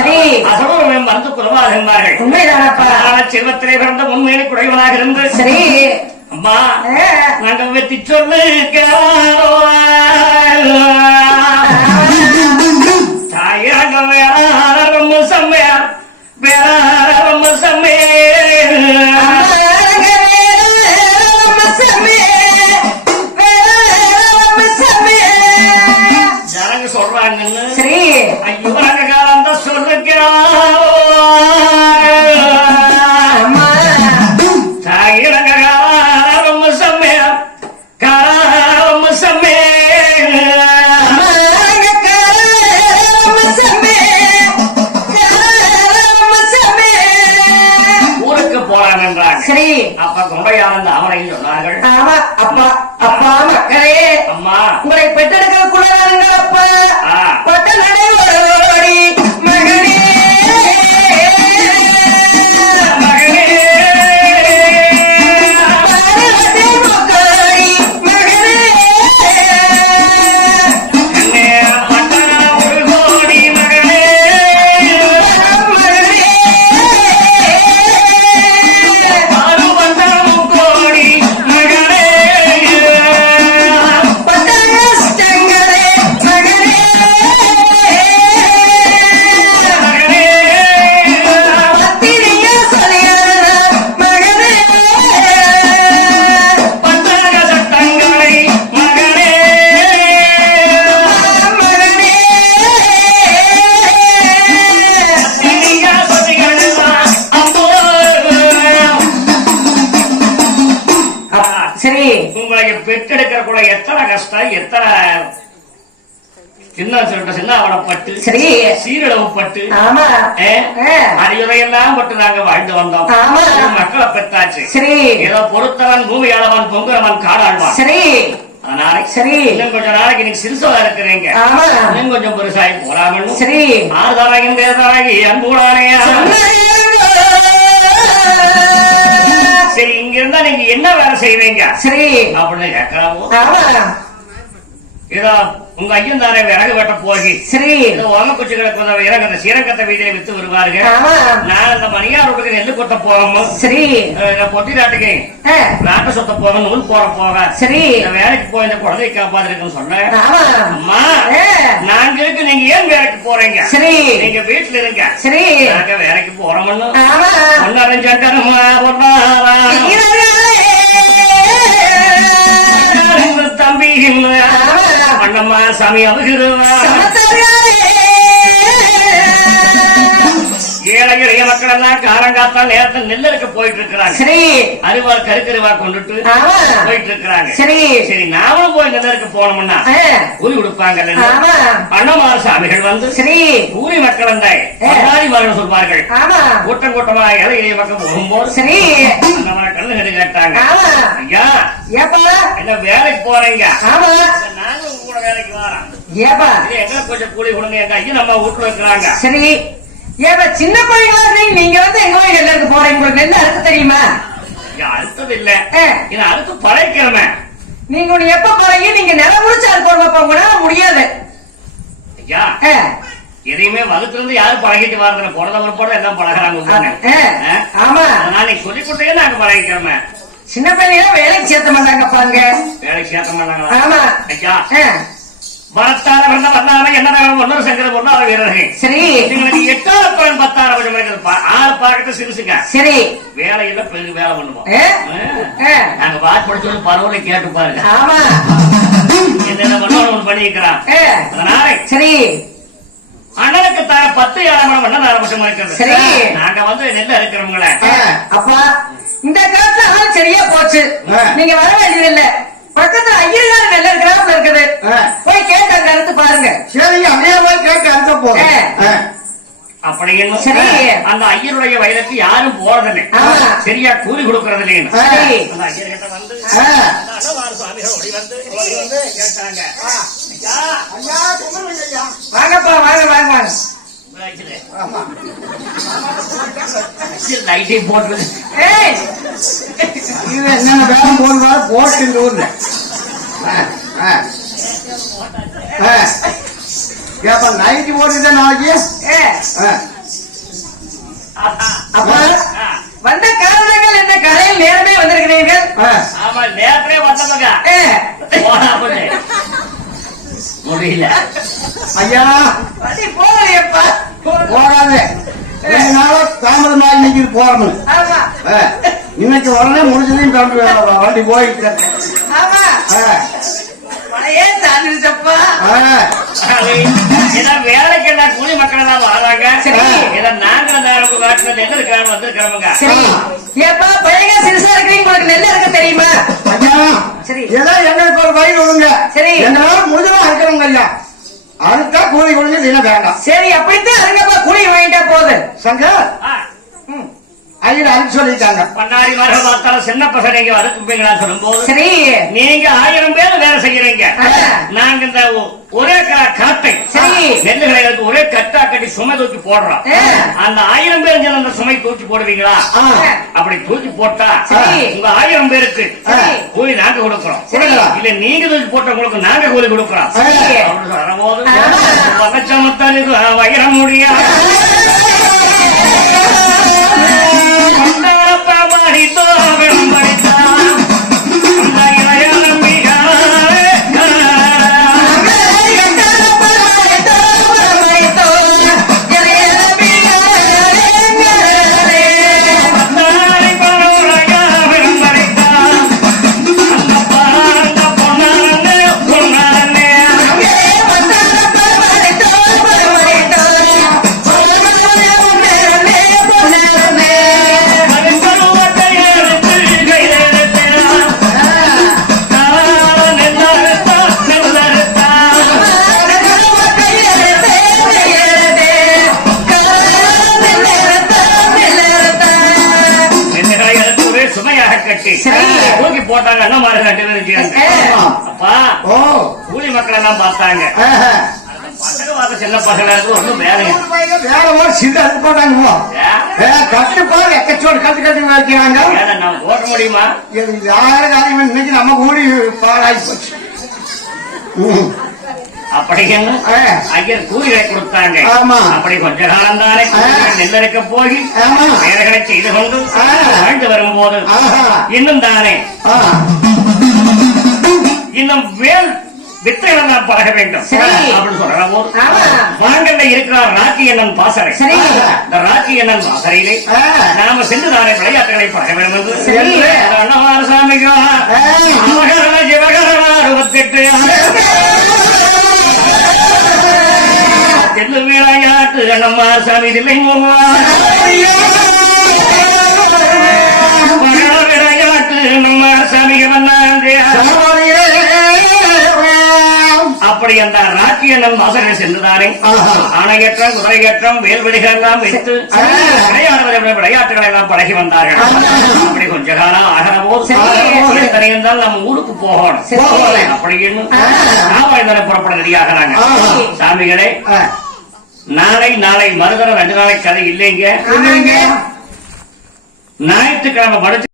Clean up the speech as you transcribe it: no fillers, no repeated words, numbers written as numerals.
சரி அசோகம் மருந்து குலவாக இருந்தார்கள். உண்மைதானப்பா. செல்வத்திலே பிறந்த உண்மையை குறைவனாக இருந்து சரி அம்மா நாங்க வெற்றி சொல்லு தாயாக வேற ரொம்ப செம்மையா வேற ரொம்ப ஜனங்க சொல்றாங்கன்னு சரி ஐயோ நாங்க காலம் தான் சொல்லுக்கிறோம் சரி அப்ப கொண்டையானந்த அவனையும் சொன்னார்கள். ஆமா அப்பா அப்பா மக்களே அம்மா உங்களை பெற்றெடுக்க கூடாதுங்க அப்பா பட்ட நடைவோடி மகனே பெற்றெடுக்கிற கூட எத்தனை கஷ்டம் எத்தனை சின்ன அவனப்பட்டு சரி சீரளவுப்பட்டு அறிவுரையெல்லாம் பட்டு நாங்க வாழ்ந்து வந்தோம். மக்களை பெற்றாச்சு. சரி ஏதோ பொறுத்தவன் பூமியாளவன் பொங்குறவன் காடாழ்வான். சரி அதனால சரி இன்னும் கொஞ்ச நாளைக்கு நீங்க சிறுசோதா இருக்கிறீங்க. இன்னும் கொஞ்சம் பெருசாகி போறாமன்னு சரி ஆதாராகி பேதாகி அன்புடானையா சரி இங்க இருந்தா நீங்க என்ன வேலை செய்வீங்க சரி அப்படின்னு கேட்கலாமோ. ஏதோ உங்க ஐயன் தானே விறகு வெட்ட போகி சரி ஏதோ ஓம குச்சி கிடக்கும் இறங்க சீரக்கத்தை வீதியை வித்து வருவார்கள். நான் அந்த மணியார் வீட்டுக்கு நெல்லு கொட்ட போகணும். சரி பொட்டி நாட்டுக்கு நாட்டை சுத்த போக நூல் போக சரி வேலைக்கு போய் இந்த குழந்தை காப்பாதுருக்குன்னு சொன்னேன். அம்மா நாங்க இருக்கு நீங்க ஏன் வேலைக்கு போறீங்க? சரி நீங்க வீட்டுல இருங்க. சரி நாங்க வேலைக்கு போறோம்னு ஒன்னரைஞ்சக்கரமா தம்பி அண்ணம்மா சாமி அவுகிறவா ஏழை எளிய மக்கள் எல்லாம் காரங்காத்தால் நேரத்தில் நெல்லருக்கு போயிட்டு இருக்கிறாங்க. சரி அருவாள் கருக்கருவா கொண்டுட்டு போயிட்டு இருக்கிறாங்க. சரி சரி நாமளும் போய் நெல்லருக்கு போனோம்னா கூலி கொடுப்பாங்க. அண்ணமார் சாமிகள் வந்து சரி கூலி மக்கள் மகள் சொல்வார்கள். கூட்டம் கூட்டமா ஏழை எளிய மக்கள் போகும்போது சரி கண்ணு கட்டு கேட்டாங்க. ஐயா என்ன வேலைக்கு போறீங்க? நாங்களும் கூட வேலைக்கு வரோம். எங்க கொஞ்சம் கூலி கொடுங்க. எங்க ஐயா நம்ம வீட்டுல இருக்கிறாங்க. சரி ஏப்பா சின்ன பையங்களா நீங்க வந்து எங்க போய் நெல்லுக்கு போறீங்க? உங்களுக்கு நெல் அறுத்து தெரியுமா? அறுத்தது இல்ல இது அறுத்து பழைக்கிறமே. நீங்க ஒண்ணு எப்ப போறீங்க? நீங்க நில முடிச்சு அறுக்க உங்களால முடியாது. ஐயா எதையுமே வகுத்துல இருந்து யாரும் பழகிட்டு வரதுல போறத போட எல்லாம் பழகிறாங்க. ஆமா அதனால நீங்க சொல்லி கொடுத்தீங்க நாங்க பழகிக்கிறோமே. சின்ன பையன் வேலைக்கு சேர்த்த மாட்டாங்க பாருங்க. வேலைக்கு சேர்த்த மாட்டாங்களா? ஆமா ஐயா வரத்தான வந்த வந்தான என்ன ஒன்னொரு சங்கர ஒன்னார வீரர்கள். சரி உங்களுக்கு 8ஆம் படம் 10ஆம் படம் இருக்குது. 6 பாக்கெட் சிறுசுங்க. சரி வேலையில பெரிய வேலை பண்ணுவோம். நாங்க பாட்டு படிச்சோம் பரவலை கேட்டு பாருங்க. ஆமா என்ன பண்ணணும் பண்ணிக்கிறான். அதனால சரி அண்ணனுக்கு தர 10 ஏழாம் படம் ஆரம்பிச்சம் இருக்கிறது. சரி நாங்க வந்து நெல்ல இருக்கிறவங்கள அப்பா இந்த காலத்துல ஆள் சரியா போச்சு. நீங்க வர வேண்டியதில்லை. பக்கத்துல ஐயர் நெல்ல கிராமம் இருக்குது. போய் கேட்டு அங்க அறுத்து பாருங்க. சரி அப்படியே போய் கேட்டு அறுத்த போறேன். அப்படி சரி அந்த ஐயருடைய வயலுக்கு யாரும் போறதில்லை. சரியா கூலி கொடுக்கறது இல்லைன்னு அந்த ஐயர்கிட்ட வந்து சுவாமிகள் ஓடி வந்து கேட்டாங்க. வாங்கப்பா வாங்க வாங்க வாங்க. லைட்டை போட்டு இது என்ன வேலை போடுவாரு போட்டு இந்த ஊர்ல நைட்டு போட்டுதான் நாளைக்கு அப்பா வந்த காரணங்கள் என்ன? காலையில் நேரமே வந்திருக்கிறீர்கள். ஆமா நேரத்திலே வந்தவங்க போனா போச்சு. முடியல ஐயா வண்டி போகலையப்பா. போகாது. ரெண்டு நாளும் தாமதமாக இன்னைக்கு போறணும். ஆமா இன்னைக்கு உடனே முடிஞ்சதையும் கிளம்பி வண்டி போயிட்டு. ஆமா மழையே தாண்டிருச்சப்பா. வேலைக்கு எல்லாம் கூலி மக்கள் தான் வராங்க. சரி. இதை நாங்களும் நேரம் காட்டுறது எங்க இருக்கிறாங்க வந்திருக்கிறவங்க. சரி ஏப்பா பழைய சிறுசா இருக்கிறீங்க, உங்களுக்கு நெல் இருக்க தெரியுமா? ஐயா சரி. ஏதோ எங்களுக்கு ஒரு வயல் விடுங்க. சரி. எங்களால முடிஞ்சதா இருக்கிறவங்க ஐயா. அதுக்கா கூலி கொடுங்க இல்லைன்னா வேண்டாம். சரி அப்படித்தான் அருங்கப்பா கூலி வாங்கிட்டா போகுது. சங்கர் ஐயா அதுக்கு சொல்லிட்டாங்க. பண்ணாரி வர பார்த்தாலும் சின்ன பசங்க நீங்க வறுப்பீங்களா சொல்லும்போது சரி நீங்க 1000 பேர் வேலை செய்யறீங்க. நாங்க இந்த ஒரே காட்டை சரி. நெல்லுகளுக்கு ஒரே கட்டா கட்டி சுமை தூக்கி போடுறோம். அந்த 1000 பேர் அந்த சுமை தூக்கி போடுவீங்களா? அப்படி தூக்கி போட்டா உங்க 1000 பேருக்கு கூலி நாங்க கொடுக்கிறோம். இல்ல நீங்க தூக்கி போட்டவங்களுக்கு நாங்க கூலி கொடுக்கிறோம். வரும்போது வகச்சமத்தான் வயிற முடியாது. தூக்கி போட்டாங்க. என்ன மாதிரி 2 பேரும் சேர்ந்து அப்பா கூலி மக்கள் எல்லாம் பார்த்தாங்க. பசங்க பார்த்த சின்ன பசங்க ஒன்றும் வேலை சின்ன போட்டாங்க. கட்டுப்பா எக்கச்சோடு கட்டு கட்டி வைக்கிறாங்க. நம்ம ஓட்ட முடியுமா? யாரும் காரியம் இன்னைக்கு நம்ம கூடி பாழாகி போச்சு. அப்படின்னு ஐயர் கூலிகளை கொடுத்தாங்க. அப்படி கொஞ்ச காலம் தானே நெல்லறுக்க போய் வேலைகளை செய்து கொண்டு வாழ்ந்து வரும்போது இன்னும் தானே இன்னும் வேல் வித்தைகளை நாம் பழக வேண்டும் அப்படின்னு சொல்ற போது வாங்கல்ல இருக்கிறார் ராக்கி அண்ணன் பாசறை. இந்த ராக்கி அண்ணன் பாசறையிலே நாம சென்று தானே விளையாட்டுகளை பழக வேண்டும் என்று அண்ணமார சாமிக்கு சிவகரணா 68 தெல்லு விளையாட்டு அண்ணமார் சாமி இல்லை விளையாட்டு அண்ணமார் சாமிக்கு வந்தாங்க. அப்படி அந்த ராக்கியண்ணன் வாசகர் சென்றுதானே ஆணையற்றம் குதிரையற்றம் வேல்வெளிகள் எல்லாம் வைத்து விளையாட்டுகளை எல்லாம் பழகி வந்தார்கள். அப்படி கொஞ்ச காலம் ஆகிற போது தனியிருந்தால் நம்ம ஊருக்கு போகணும் அப்படின்னு நாம புறப்பட ரெடியாகிறாங்க. சாமிகளே நாளை மறுதரம் 2 நாளைக்கு கதை இல்லைங்க. ஞாயிற்றுக்கிழமை படுத்து